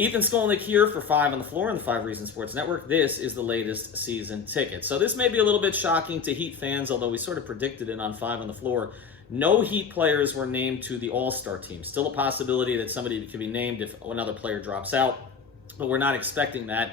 Ethan Skolnick here for 5 on the Floor on the 5 Reasons Sports Network. This is the latest season ticket. So this may be a little bit shocking to Heat fans, although we sort of predicted it on 5 on the Floor. No Heat players were named to the All-Star team. Still a possibility that somebody could be named if another player drops out, but we're not expecting that.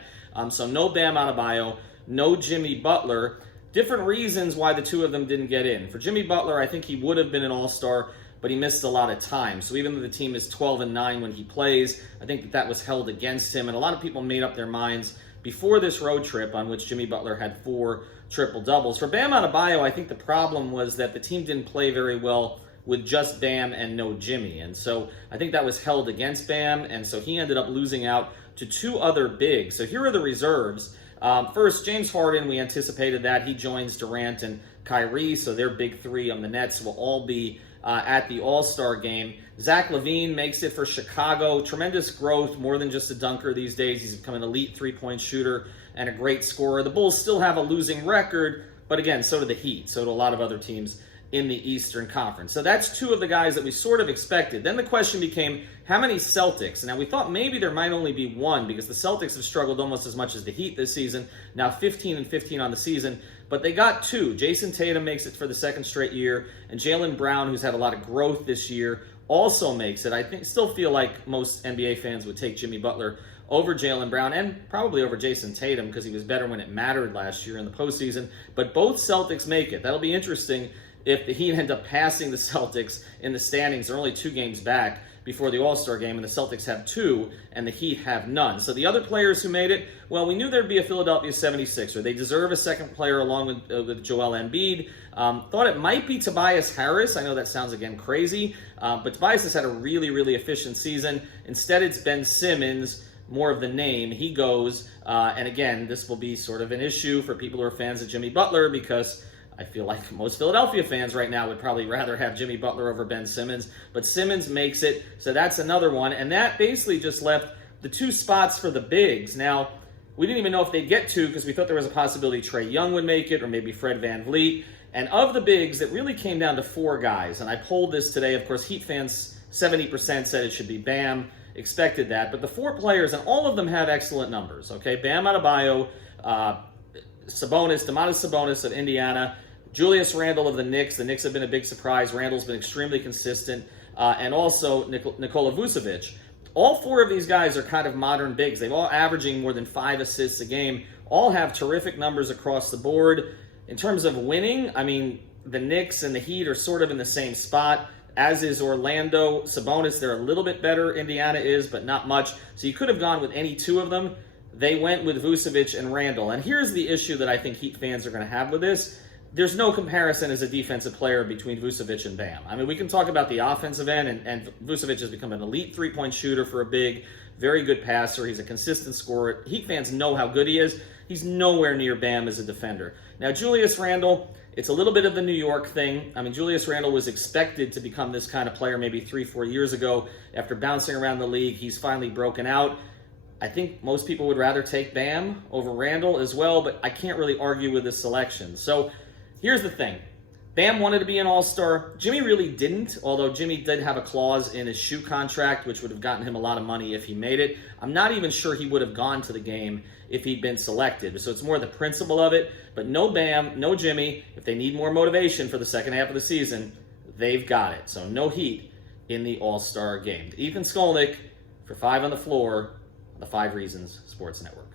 So no Bam Adebayo, no Jimmy Butler. Different reasons why the two of them didn't get in. For Jimmy Butler, I think he would have been an All-Star, but he missed a lot of time. So even though the team is 12-9 when he plays, I think that was held against him. And a lot of people made up their minds before this road trip on which Jimmy Butler had 4 triple-doubles. For Bam Adebayo, I think the problem was that the team didn't play very well with just Bam and no Jimmy. And so I think that was held against Bam, and so he ended up losing out to 2 other bigs. So here are the reserves. First, James Harden, we anticipated that. He joins Durant and Kyrie, so their big 3 on the Nets will all be at the All-Star game. Zach LaVine makes it for Chicago. Tremendous growth, more than just a dunker these days. He's become an elite three-point shooter and a great scorer. The Bulls still have a losing record, but again, so do the Heat. So do a lot of other teams in the Eastern Conference. So that's 2 of the guys that we sort of expected. Then the question became, how many Celtics? Now, we thought maybe there might only be 1 because the Celtics have struggled almost as much as the Heat this season, now 15-15 on the season, but they got 2. Jason Tatum makes it for the 2nd straight year, and Jaylen Brown, who's had a lot of growth this year, also makes it. I still feel like most NBA fans would take Jimmy Butler over Jaylen Brown and probably over Jason Tatum because he was better when it mattered last year in the postseason, but both Celtics make it. That'll be interesting if the Heat end up passing the Celtics in the standings. They're only 2 games back before the All-Star game, and the Celtics have 2, and the Heat have none. So the other players who made it, well, we knew there'd be a Philadelphia 76er. They deserve a second player along with Joel Embiid. Thought it might be Tobias Harris. I know that sounds, again, crazy, but Tobias has had a really, really efficient season. Instead, it's Ben Simmons, more of the name. He goes, and again, this will be sort of an issue for people who are fans of Jimmy Butler because I feel like most Philadelphia fans right now would probably rather have Jimmy Butler over Ben Simmons, but Simmons makes it, so that's another one. And that basically just left the 2 spots for the bigs. Now, we didn't even know if they'd get 2 because we thought there was a possibility Trae Young would make it or maybe Fred VanVleet. And of the bigs, it really came down to 4 guys. And I polled this today. Of course, Heat fans, 70% said it should be Bam. Expected that. But the 4 players, and all of them have excellent numbers, okay? Bam Adebayo, Domantas Sabonis of Indiana, Julius Randle of the Knicks. The Knicks have been a big surprise. Randle's been extremely consistent. And also Nikola Vucevic. All 4 of these guys are kind of modern bigs. They've all averaging more than 5 assists a game. All have terrific numbers across the board. In terms of winning, I mean, the Knicks and the Heat are sort of in the same spot, as is Orlando. Sabonis, they're a little bit better. Indiana is, but not much. So you could have gone with any 2 of them. They went with Vucevic and Randle. And here's the issue that I think Heat fans are going to have with this. There's no comparison as a defensive player between Vucevic and Bam. I mean, we can talk about the offensive end, and Vucevic has become an elite three-point shooter for a big, very good passer. He's a consistent scorer. Heat fans know how good he is. He's nowhere near Bam as a defender. Now, Julius Randle, it's a little bit of the New York thing. I mean, Julius Randle was expected to become this kind of player maybe 3-4 years ago. After bouncing around the league, he's finally broken out. I think most people would rather take Bam over Randle as well, but I can't really argue with this selection. So here's the thing. Bam wanted to be an All-Star. Jimmy really didn't, although Jimmy did have a clause in his shoe contract, which would have gotten him a lot of money if he made it. I'm not even sure he would have gone to the game if he'd been selected. So it's more the principle of it. But no Bam, no Jimmy. If they need more motivation for the second half of the season, they've got it. So no Heat in the All-Star game. Ethan Skolnick for 5 on the Floor, the 5 Reasons Sports Network.